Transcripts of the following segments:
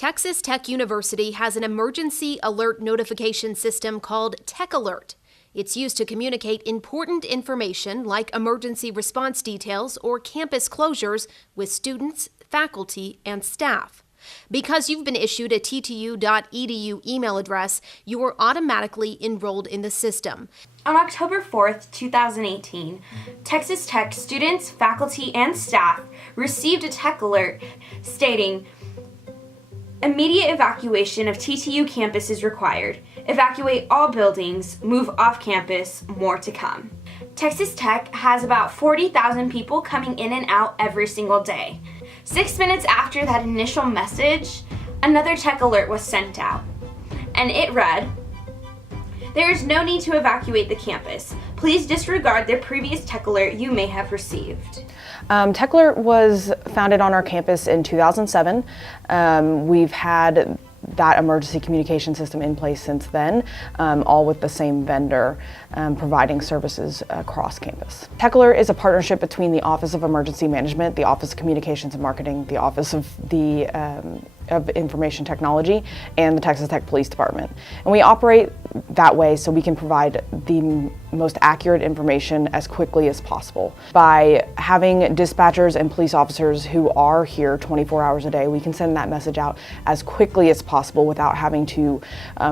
Texas Tech University has an emergency alert notification system called TechAlert. It's used to communicate important information like emergency response details or campus closures with students, faculty, and staff. Because you've been issued a ttu.edu email address, you are automatically enrolled in the system. On October 4th, 2018, Texas Tech students, faculty, and staff received a tech alert stating, "Immediate evacuation of TTU campus is required. Evacuate all buildings, move off campus, more to come." Texas Tech has about 40,000 people coming in and out every single day. 6 minutes after that initial message, another tech alert was sent out. And it read, "There is no need to evacuate the campus. Please disregard the previous tech alert you may have received." TechAlert was founded on our campus in 2007. We've had that emergency communication system in place since then, all with the same vendor providing services across campus. TechAlert is a partnership between the Office of Emergency Management, the Office of Communications and Marketing, the Office of Information Technology, and the Texas Tech Police Department. And we operate that way so we can provide the most accurate information as quickly as possible. By having dispatchers and police officers who are here 24 hours a day, we can send that message out as quickly as possible without having to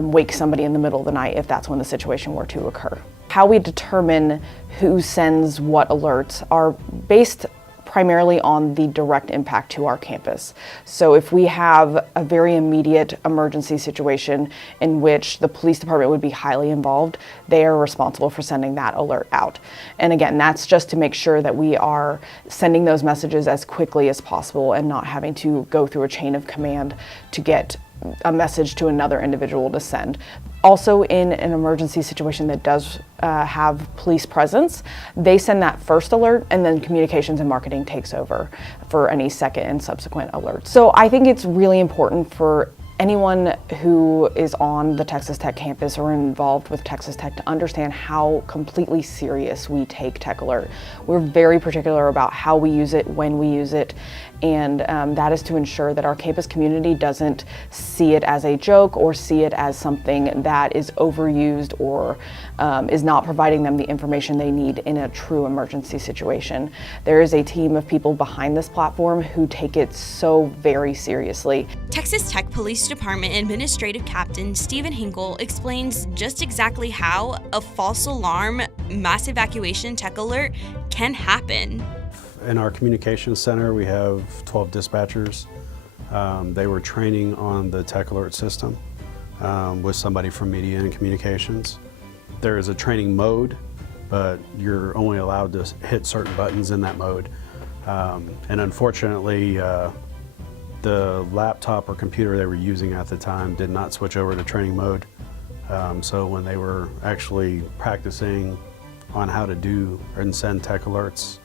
wake somebody in the middle of the night if that's when the situation were to occur. How we determine who sends what alerts are based primarily on the direct impact to our campus. So if we have a very immediate emergency situation in which the police department would be highly involved, they are responsible for sending that alert out. And again, that's just to make sure that we are sending those messages as quickly as possible and not having to go through a chain of command to get a message to another individual to send. Also, in an emergency situation that does have police presence, they send that first alert and then communications and marketing takes over for any second and subsequent alerts. So I think it's really important for anyone who is on the Texas Tech campus or involved with Texas Tech to understand how completely serious we take TechAlert. We're very particular about how we use it, when we use it, and that is to ensure that our campus community doesn't see it as a joke or see it as something that is overused or is not providing them the information they need in a true emergency situation. There is a team of people behind this platform who take it so very seriously. Texas Tech Police Department Administrative Captain Stephen Hinkle explains just exactly how a false alarm mass evacuation tech alert can happen. In our communications center, we have 12 dispatchers. They were training on the TechAlert system with somebody from media and communications. There is a training mode, but you're only allowed to hit certain buttons in that mode. And unfortunately, the laptop or computer they were using at the time did not switch over to training mode. So when they were actually practicing on how to do and send tech alerts,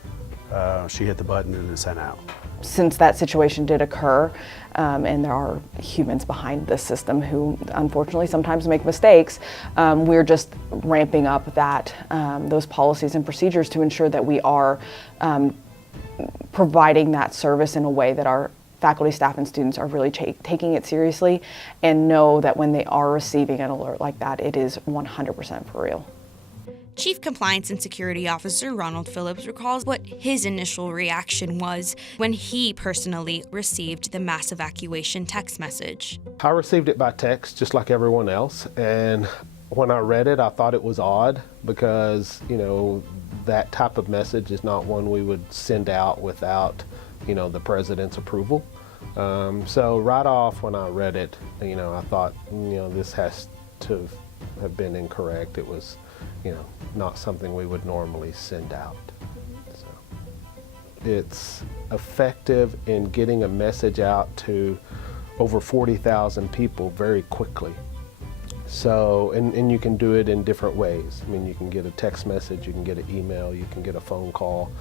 she hit the button and it sent out. Since that situation did occur, and there are humans behind this system who unfortunately sometimes make mistakes, we're just ramping up those policies and procedures to ensure that we are providing that service in a way that our faculty, staff, and students are really taking it seriously and know that when they are receiving an alert like that, it is 100% for real. Chief Compliance and Security Officer Ronald Phillips recalls what his initial reaction was when he personally received the mass evacuation text message. I received it by text just like everyone else, and when I read it, I thought it was odd because, that type of message is not one we would send out without, the president's approval. So right off when I read it, I thought, this has to have been incorrect. It was, not something we would normally send out. So it's effective in getting a message out to over 40,000 people very quickly. So, and you can do it in different ways. I mean, you can get a text message, you can get an email, you can get a phone call.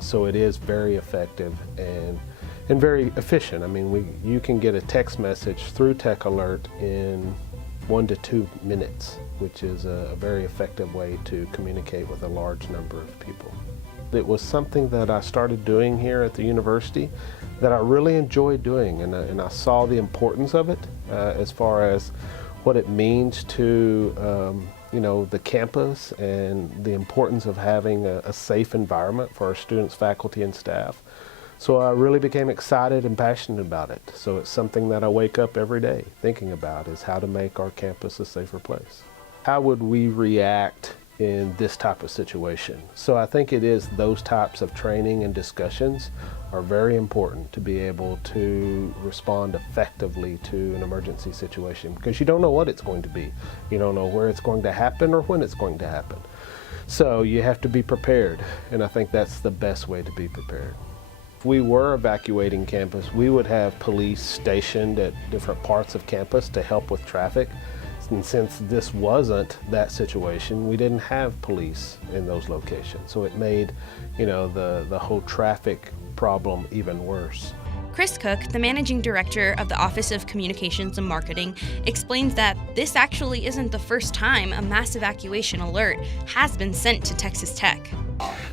So it is very effective and very efficient. I mean, you can get a text message through TechAlert in 1 to 2 minutes, which is a very effective way to communicate with a large number of people. It was something that I started doing here at the university that I really enjoyed doing, and I saw the importance of it as far as what it means to you know, the campus and the importance of having a safe environment for our students, faculty, and staff. So I really became excited and passionate about it. So it's something that I wake up every day thinking about, is how to make our campus a safer place. How would we react in this type of situation? So I think it is those types of training and discussions are very important to be able to respond effectively to an emergency situation, because you don't know what it's going to be. You don't know where it's going to happen or when it's going to happen. So you have to be prepared, and I think that's the best way to be prepared. If we were evacuating campus, we would have police stationed at different parts of campus to help with traffic. And since this wasn't that situation, we didn't have police in those locations. So it made, you know, the whole traffic problem even worse. Chris Cook, the managing director of the Office of Communications and Marketing, explains that this actually isn't the first time a mass evacuation alert has been sent to Texas Tech.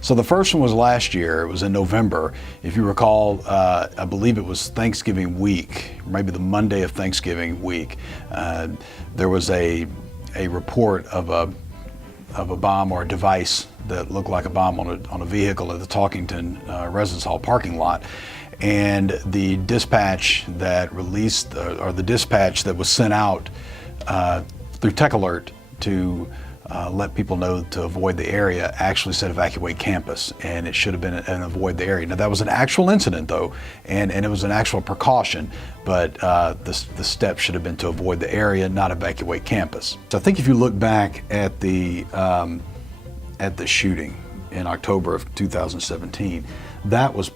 So the first one was last year. It was in November. If you recall, I believe it was Thanksgiving week, maybe the Monday of Thanksgiving week. There was a report of a bomb or a device that looked like a bomb on a vehicle at the Talkington Residence Hall parking lot. And the dispatch that released, or the dispatch that was sent out through TechAlert to let people know to avoid the area actually said evacuate campus, and it should have been an avoid the area. Now that was an actual incident though, and it was an actual precaution, but the step should have been to avoid the area, not evacuate campus. So I think if you look back at the shooting in October of 2017, that was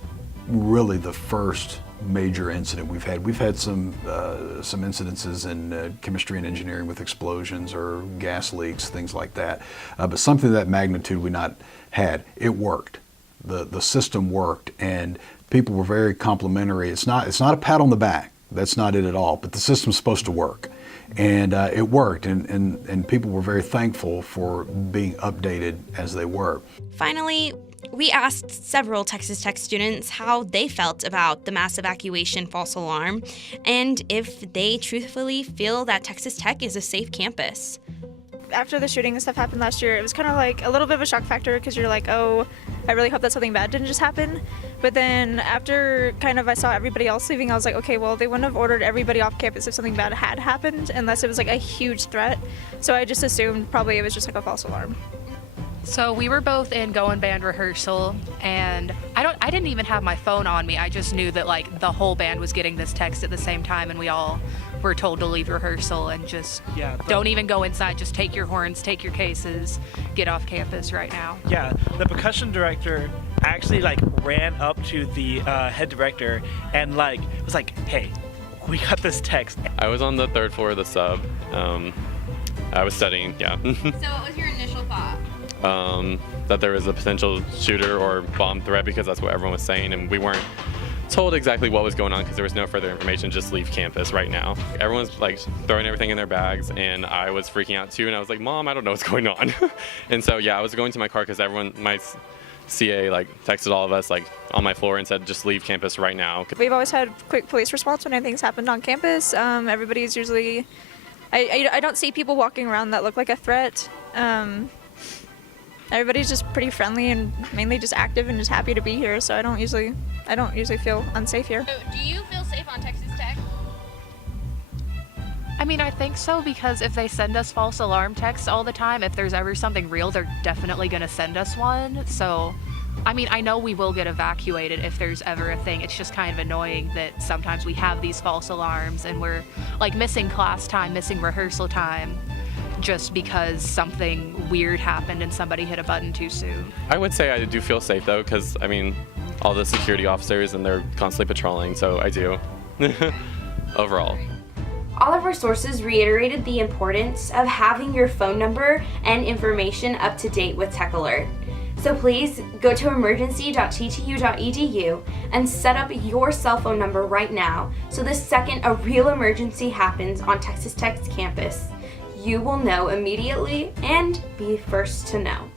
really the first major incident we've had. We've had some incidences in chemistry and engineering with explosions or gas leaks, things like that. But something of that magnitude we not had. It worked. The system worked, and people were very complimentary. It's not a pat on the back. That's not it at all. But the system's supposed to work, and it worked. And people were very thankful for being updated as they were. Finally, we asked several Texas Tech students how they felt about the mass evacuation false alarm and if they truthfully feel that Texas Tech is a safe campus. After the shooting and stuff happened last year, it was kind of like a little bit of a shock factor, because you're like, oh, I really hope that something bad didn't just happen. But then after kind of I saw everybody else leaving, I was like, okay, well, they wouldn't have ordered everybody off campus if something bad had happened, unless it was like a huge threat. So I just assumed probably it was just like a false alarm. So we were both in Going Band rehearsal, and I didn't even have my phone on me. I just knew that like the whole band was getting this text at the same time, and we all were told to leave rehearsal and just don't even go inside. Just take your horns, take your cases, get off campus right now. Yeah, the percussion director actually like ran up to the head director and like was like, "Hey, we got this text." I was on the third floor of the sub. I was studying. Yeah. So what was your initial thought? That there was a potential shooter or bomb threat, because that's what everyone was saying, and we weren't told exactly what was going on because there was no further information. Just leave campus right now. Everyone's like throwing everything in their bags, and I was freaking out too, and I was like, Mom, I don't know what's going on. And so yeah, I was going to my car because everyone, my CA like texted all of us like on my floor and said just leave campus right now. We've always had quick police response when anything's happened on campus. Everybody's usually, I don't see people walking around that look like a threat. Everybody's just pretty friendly and mainly just active and just happy to be here, so I don't usually feel unsafe here. So do you feel safe on Texas Tech? I mean, I think so, because if they send us false alarm texts all the time, if there's ever something real, they're definitely going to send us one. So, I mean, I know we will get evacuated if there's ever a thing. It's just kind of annoying that sometimes we have these false alarms and we're like missing class time, missing rehearsal time, just because something weird happened and somebody hit a button too soon. I would say I do feel safe though, because I mean, all the security officers and they're constantly patrolling, so I do. Overall. All of our sources reiterated the importance of having your phone number and information up to date with TechAlert. So please go to emergency.ttu.edu and set up your cell phone number right now, so the second a real emergency happens on Texas Tech's campus, you will know immediately and be first to know.